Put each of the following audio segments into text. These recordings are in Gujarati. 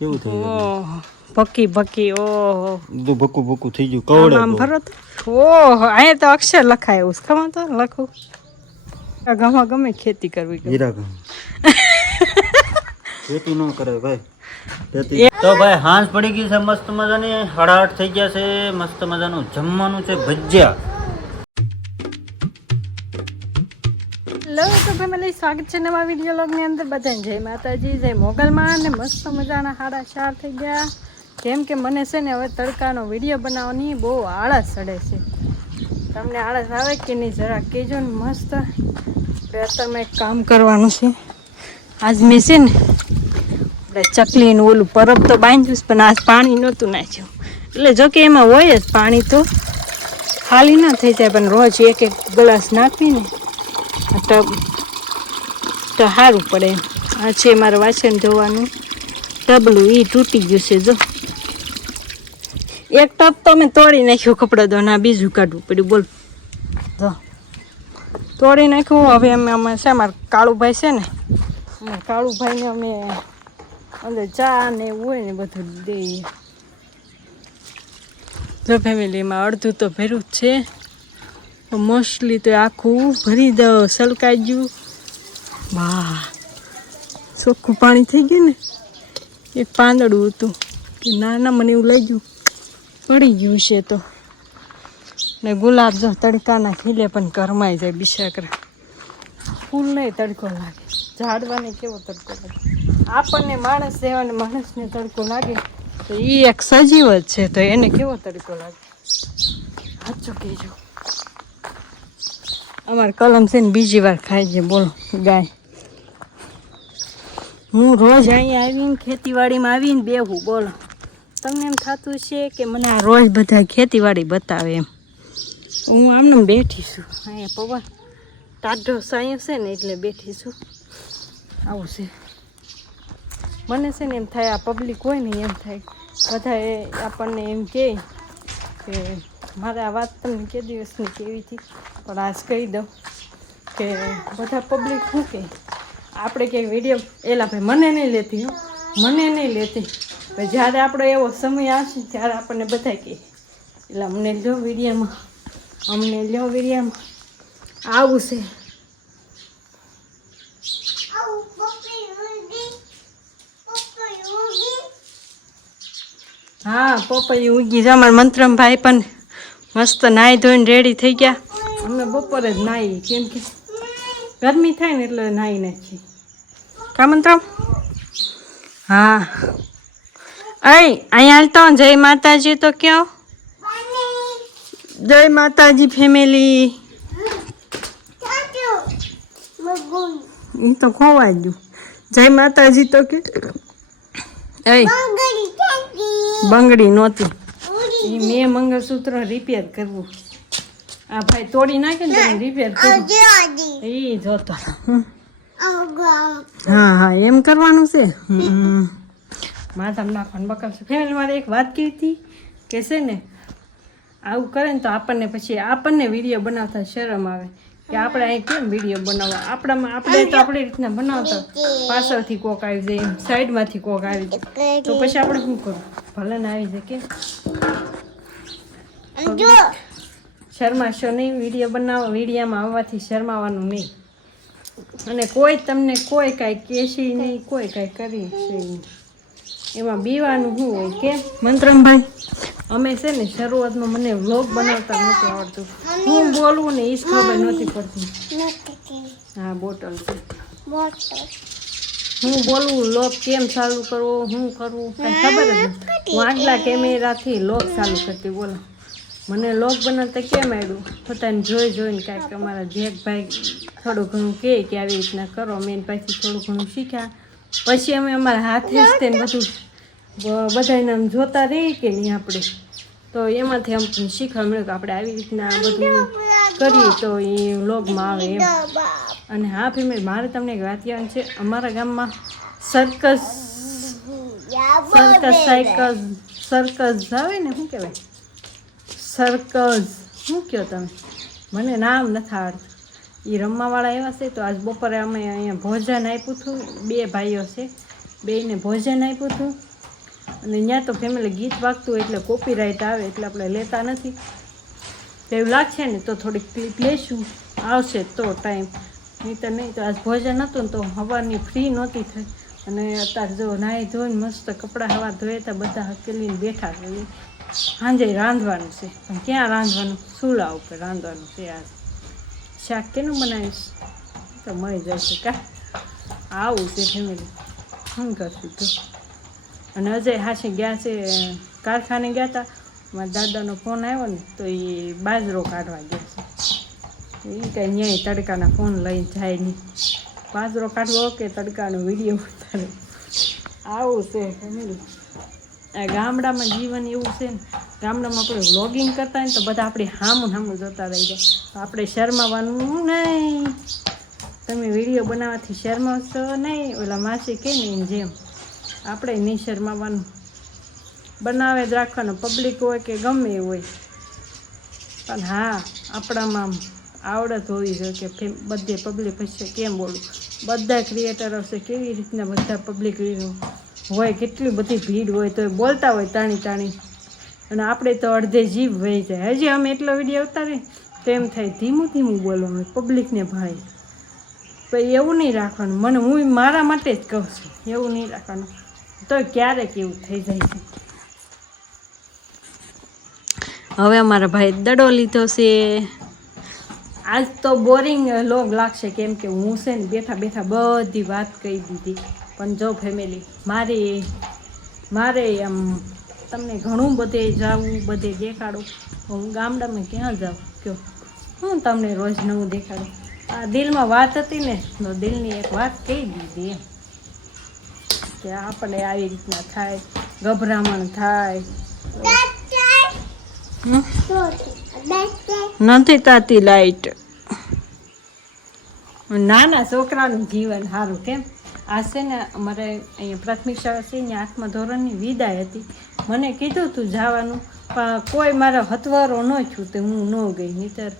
કેવું થયું? ઓહ ભકી ભકી ઓહો બધું ભક્કું ભક્કું થઈ ગયું. કવડે આમ ભરત ઓહ અહીંયા તો અક્ષર લખાય એવું ખબર તો લખું ગમે ગમે ખેતી કરવી ગમે હીરા ખેતી ન કરે ભાઈ. તો ભાઈ હાંસ પડી ગઈ છે મસ્ત મજાની 8:30 થઈ ગયા છે. મસ્ત મજાનું જમવાનું છે ભજીયા. હેલો તો ફેમિલી સ્વાગત છે નવા વિડીયો લોગની અંદર. બધાને જય માતાજી જય મોગલમાં. અને મસ્ત મજાના 4:30 થઈ ગયા. કેમ કે મને છે ને હવે તડકાનો વિડીયો બનાવવાની બહુ આળસ ચડે છે. તમને આળસ આવે કે નહીં જરા કહેજો ને. મસ્ત અત્યારમાં એક કામ કરવાનું છે. આજ મેં છે ને આપણે ચકલીનું ઓલું પરબ તો બાંધ્યું પણ આજ પાણી નહોતું નાખ્યું. એટલે જો કે એમાં હોય જ પાણી તો ખાલી ના થઈ જાય, પણ રોજ એક એક ગ્લાસ નાખીને ટબ તો સારું પડે. આ છે મારે વાસણ ધોવાનું ટબલું, એ તૂટી ગયું છે. જો એક ટબ તો મેં તોડી નાખ્યું કપડાં ધોના, બીજું કાઢવું પડ્યું. બોલ જો તોડી નાખ્યું. હવે અમે છે મારા કાળુભાઈ છે ને, કાળુભાઈને અમે અંદર ચા ને એવું હોય ને બધું દઈએ. જો ફેમિલીમાં અડધું તો ભર્યું જ છે. મોસ્ટલી તો આખું ભરી દો. સલકાઈ ગયું. વાહ ચોખ્ખું પાણી થઈ ગયું ને. એક પાંદડું હતું કે ના મને એવું લાગ્યું પડી ગયું છે. તો ને ગુલાબ જો તડકાના ખીલે પણ કરમાઈ જાય બિસાકરા. ફૂલ નહીં તડકો લાગે, ઝાડવાને કેવો તડકો લાગે. આપણને માણસ જેવાને માણસને તડકો લાગે તો એ એક સજીવ જ છે, તો એને કેવો તડકો લાગે સાચું કહેજો. અમારે કલમ છે ને બીજી વાર ખાઈ છે. બોલો ગાય. હું રોજ અહીંયા આવીને ખેતીવાડીમાં આવીને બેહું. બોલો તમને એમ થતું છે કે મને આ રોજ બધા ખેતીવાડી બતાવે એમ. હું આમને બેઠી છું અહીંયા. પવન ટાઢો સાયો છે ને એટલે બેઠી છું. આવું છે મને છે ને. એમ થાય આ પબ્લિક હોય ને એમ થાય બધા આપણને એમ કહે કે મારે આ વાત તમને કે દિવસની કેવી હતી પણ આજ કહી દઉં કે બધા પબ્લિક શું કહે આપણે ક્યાંય વિડીયો એલા ભાઈ મને નહીં લેતી હો, મને નહીં લેતી. જ્યારે આપણો એવો સમય આવશે ત્યારે આપણને બધા કહે એટલે અમને લો વિડીયામાં, અમને લો વિડીયામાં. આવું છે. હા પપ્પા ઉગી છે. અમારા મંત્રમભાઈ પણ મસ્ત નાહી ધોઈને રેડી થઈ ગયા. અમે બપોરે જ નાહીએ કેમ કે ગરમી થાય ને એટલે નાહી નાખીએ. કા મંત્રમ? હા અહીંયા હાલતો જય માતાજી તો ક્યાં? જય માતાજી ફેમિલી. એ તો ખોવાઈ ગયું. જય માતાજી તો કે બંગડી નહોતી. એ મેં મંગળસૂત્ર રિપેર કરવું. આ ભાઈ તોડી નાખે ને તમે રિપેર કરવું એ જોતો. હા હા એમ કરવાનું છે. માથામાં નાખવાનું બકલ છે. ફેમિલી મારે એક વાત કહી હતી કે છે ને આવું કરે ને તો આપણને પછી આપણને વિડીયો બનાવતા શરમ આવે કે આપણે અહીં કેમ વિડીયો બનાવવા. આપણે તો આપણી રીતના બનાવતા, પાછળથી કોક આવી જાય, સાઈડમાંથી કોક આવી જાય તો પછી આપણે શું કરવું? ભલે ને આવી જાય કે શરમાશો નહીં. વિડીયો બનાવો, વિડીયામાં આવવાથી શરમાવાનું નહીં. અને કોઈ તમને કોઈ કાંઈ કહેશે નહીં, કોઈ કાંઈ કરી છે નહીં. એમાં બીવાનું શું હોય કે મંત્રમભાઈ અમે છે ને શરૂઆતમાં મને વ્લોગ બનાવતા નહોતું આવડતું. હું બોલવું ને એ જ ખબર નહોતી પડતી. હા બોટલ છે. હું બોલવું, લોક કેમ ચાલુ કરવો, શું કરવું કાંઈ ખબર જ નથી. હું આગલા કેમેરાથી લોક ચાલુ કરતી. બોલો મને લોક બનાવતા કેમ આવ્યું? પોતાને જોઈને કાંઈક અમારા જેકભાઈ થોડું ઘણું કહે કે આવી રીતના કરો. અમે એની પાસેથી થોડું ઘણું શીખ્યા. પછી અમે અમારા હાથે જ તેને બધું બધાને આમ જોતા રહીએ કે નહીં આપણે, તો એમાંથી અમને શીખવા મળ્યું કે આપણે આવી રીતના બધું કરીએ તો એ વ્લોગમાં આવે એમ. અને હા ફેમિલી મારે તમને એક વાત કહેવાની છે. અમારા ગામમાં સર્કસ આવે ને, શું કહેવાય સર્કસ, શું કહો તમે? મને નામ નથી આવડતું. એ રમવાવાળા એવા છે. તો આજ બપોરે અમે અહીંયા ભોજન આપ્યું હતું. 2 ભાઈઓ છે, બેયને ભોજન આપ્યું હતું. અને ત્યાં તો ફેમિલી ગીત વાગતું હોય એટલે કોપીરાઇટ આવે એટલે આપણે લેતા નથી. તો એવું લાગશે ને તો થોડીક ક્લિપ લઈશું, આવશે તો ટાઈમ, નહીં તો નહીં. તો આજ ભોજન હતું ને તો સવારની ફ્રી નહોતી થઈ અને અત્યારે જો નાહી ધોઈને મસ્ત કપડાં હવા ધોયા હતા, બધા હકેલીને બેઠા છે. સાંજે રાંધવાનું છે પણ ક્યાં રાંધવાનું, ચૂલા ઉપર રાંધવાનું છે. આજ શાક કેનું બનાવીશ તો મળી જશે કા. આવું છે ફેમિલી, શું કરશું તો. અને અજય હાશે ગયા છે કારખાને ગયા હતા, મારા દાદાનો ફોન આવ્યો ને તો એ બાજરો કાઢવા ગયા છે. એ કંઈ ન્યાય તડકાના ફોન લઈને જાય નહીં, બાજરો કાઢવો કે તડકાનો વિડીયો ઉતારે. આવું છે ફેમિલી. આ ગામડામાં જીવન એવું છે ને, ગામડામાં આપણે વ્લોગિંગ કરતા હોય ને તો બધા આપણી સામું જોતા રહી જાય. આપણે શરમાવાનું નહીં, તમે વિડીયો બનાવવાથી શરમાવશો નહીં. ઓલા માસી કે ને એની જેમ આપણે નહીં શરમાવાનું, બનાવે જ રાખવાનું, પબ્લિક હોય કે ગમે એ હોય. પણ હા, આપણામાં આવડત હોવી જોઈએ કે બધે પબ્લિક હશે કેમ બોલું. બધા ક્રિએટર હશે કેવી રીતના બધા પબ્લિક હોય, કેટલી બધી ભીડ હોય તો બોલતા હોય તાણી. અને આપણે તો અડધે જીભ વહી જાય. હજી અમે એટલો વિડીયો ઉતારીએ તો એમ થાય ધીમું બોલવાનું, પબ્લિકને ભાઈ. પણ એવું નહીં રાખવાનું, હું મારા માટે જ કહું છું, એવું નહીં રાખવાનું. તો ક્યારેક એવું થઈ જાય છે. હવે અમારા ભાઈ દડો લીધો છે. આજ તો બોરિંગ લોગ લાગશે કેમ કે હું છે ને બેઠા બધી વાત કહી દીધી. પણ જો ફેમિલી, મારે આમ તમને ઘણું બધે જાવું, બધે દેખાડું. હું ગામડામાં ક્યાં જાઉં કયો, હું તમને રોજ નવું દેખાડું. આ દિલમાં વાત હતી ને તો દિલની એક વાત કહી દીધી એમ કે આપણે આવી રીતના થાય, ગભરામણ થાય. નથી તાતી લાઈટ. નાના છોકરાનું જીવન સારું કેમ. આ છે ને અમારે અહીંયા પ્રાથમિક શાળા છે ને 8મા ધોરણની વિદાય હતી. મને કીધું તું જવાનું પણ કોઈ મારો હથવારો ન છું તો હું ન ગઈ. નહીંતર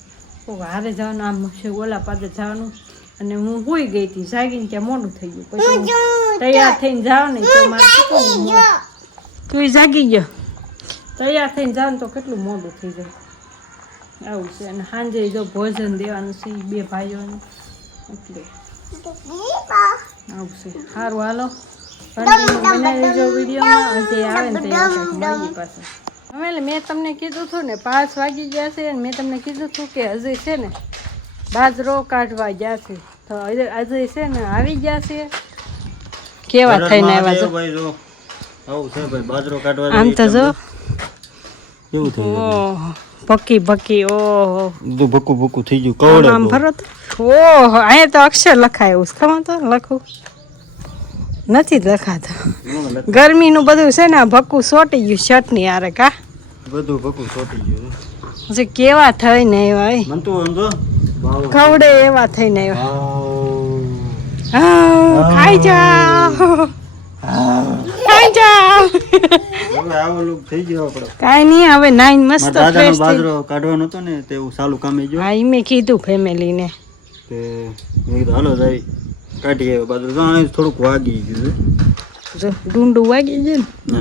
હારે જવાનું, આમ ઓલા પાદે જવાનું. અને હું સૂઈ ગઈ હતી, જાગીને ત્યાં મોડું થઈ ગયું. પછી તૈયાર થઈને જાવ ને તો મારે તું જાગી ગયો, તૈયાર થઈને જાવ ને તો કેટલું મોડું થઈ જાય. આવું છે. અને સાંજે જો ભોજન દેવાનું છે 2 ભાઈઓને એટલે આવું છે. સારું હાલો, બનાવી દેજો વિડીયોમાં. હજી આવે ને તો મળીએ પાછા. હવે મેં તમને કીધું હતું ને 5 વાગી ગયા છે, અને મેં તમને કીધું હતું કે હજી છે ને બાજરો કાઢવા ગયા છે. તો આજે છે ને આવી ગયા છે. કેવા થઈને આવ્યા છો ભાઈ? જો આવું છે ભાઈ, બાજરો કાઢવા. આમ તો જો કેવું થયું, ઓહો ભકી ઓહો ભક્કું થઈ ગયું. કવડે આમ ભરો તો ઓહો, અહીંયા તો અક્ષર લખાય એવું ખબર તો લખું નથી જ લખાતો. ગરમીનું બધું છે ને ભક્કું સોટી ગયું શર્ટની આરે કા, બધું ભક્કું સોટી ગયું. પછી કેવા થઈને આવ્યા મન તો સમજો કવડે એવા થઈને આવ્યા. ખાઈ જાઓ કાંઈ નહીં. હવે નાઈન મસ્ત ફ્રેશ બાજરો કાઢવાનો હતો ને તેવું સાલું કામે ગયો. હા, મેં કીધું ફેમિલીને કે હાલો જાય કાઢી આવ્યો બાજરો. થોડુંક વાગી ગયું, જો ડુંડું વાગી ગયું ને.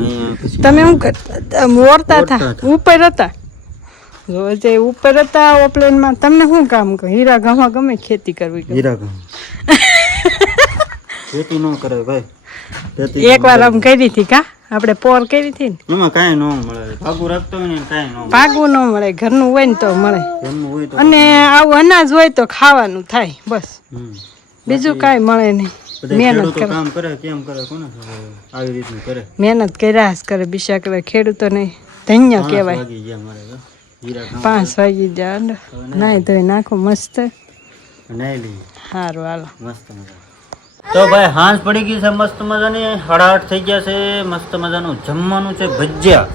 તમે શું કરતા? મોરતા હતા, ઉપર હતા. જો જે ઉપર હતા ઓપલેનમાં. તમને શું કામ કહે? હીરા ગામમાં ગમે ખેતી કરવી. હીરા ગામ ખેતી ન કરે ભાઈ. એક વાર આમ કરી હતી કા, આપણે પોર કરી હતી ને એમાં કાંઈ ન મળે. ભાગું રાખતો હોય ને કાંઈ ન મળે. ભાગું ન મળે, ઘરનું હોય ને તો મળે. ઘરનું હોય તો અને આવું અનાજ હોય તો ખાવાનું થાય બસ, બીજું કાંઈ મળે નહીં. મહેનત કરે, કામ કરે કેમ કરે કોને આવી રીતનું કરે. મહેનત કર્યા જ કરે. બીજા કરે ખેડૂતો નહીં ધન્ય કહેવાય. 5 વાગી ગયા. નાઈ ધોઈ નાખો મસ્ત. સારું હાલો. મસ્ત મજા. તો ભાઈ હાંસ પડી ગઈ છે મસ્ત મજાની. 8:30 થઈ ગયા છે. મસ્ત મજાનું જમવાનું છે. ભજીયા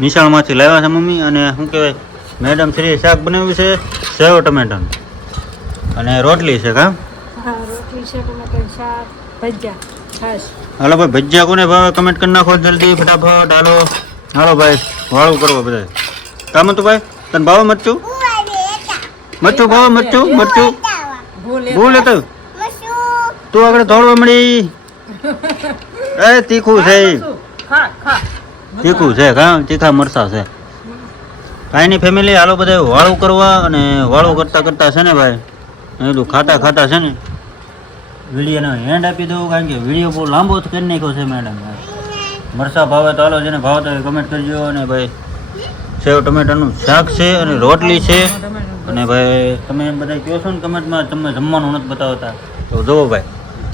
નિશાળમાંથી લાવ્યા છે મમ્મી. અને શું કહેવાય મેડમ શ્રી શાક બનાવ્યું છે સેવ ટમેટાનું. અને રોટલી છે કા. રોટલી છે, ટમેટાનું શાક, ભજીયા, છાશ. હાલો ભાઈ, ભજીયા કોને ભાવે કમેન્ટ કરી નાખો જલ્દી ફટાફટ. હાલો ભાઈ, વાળું કરો બધા. કામ હતું ભાઈ? તને ભાવે મરચું ભાવે? મરચું ભૂલ હતું તું આગળ દોડવા મળી. એ તીખું છે ઈ. ખા ખા તીખું છે કાં તીખા મરસા છે. કાંઈ નહીં ફેમિલી, હાલો બધા વાળું કરવા. અને વાળું કરતાં કરતાં છે ને ભાઈ એ બધું ખાતા ખાતા છે ને વિડીયોનો હેન્ડ આપી દઉં, કારણ કે વિડીયો બહુ લાંબો જ કરી નાખ્યો છે મેડમ. મરસા ભાવે તો હાલો, જેને ભાવે તો કમેન્ટ કરજો. અને ભાઈ સેવ ટમેટાનું શાક છે અને રોટલી છે. અને ભાઈ તમે એમ બધા કહો છો ને કમેન્ટમાં તમે જમવાનું નથી બતાવતા, તો જુઓ ભાઈ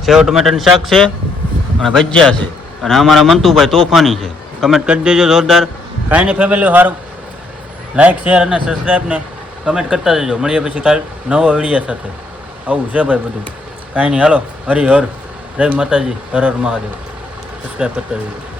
સેવ ટમેટાનું શાક છે અને ભજીયા છે. અને અમારા મંતુભાઈ તોફાની છે, કમેન્ટ કરી દેજો જોરદાર. કાંઈ નહીં ફેમિલી, સારું લાઈક શેર અને સબસ્ક્રાઈબ ને કમેન્ટ કરતા જજો. મળીએ પછી કાલ નવો વિડીયો સાથે. આવું છે ભાઈ બધું. કાંઈ નહીં, હાલો હરિહર, જય માતાજી, હર હર મહાદેવ. સબસ્ક્રાઈબ કરતા જજો.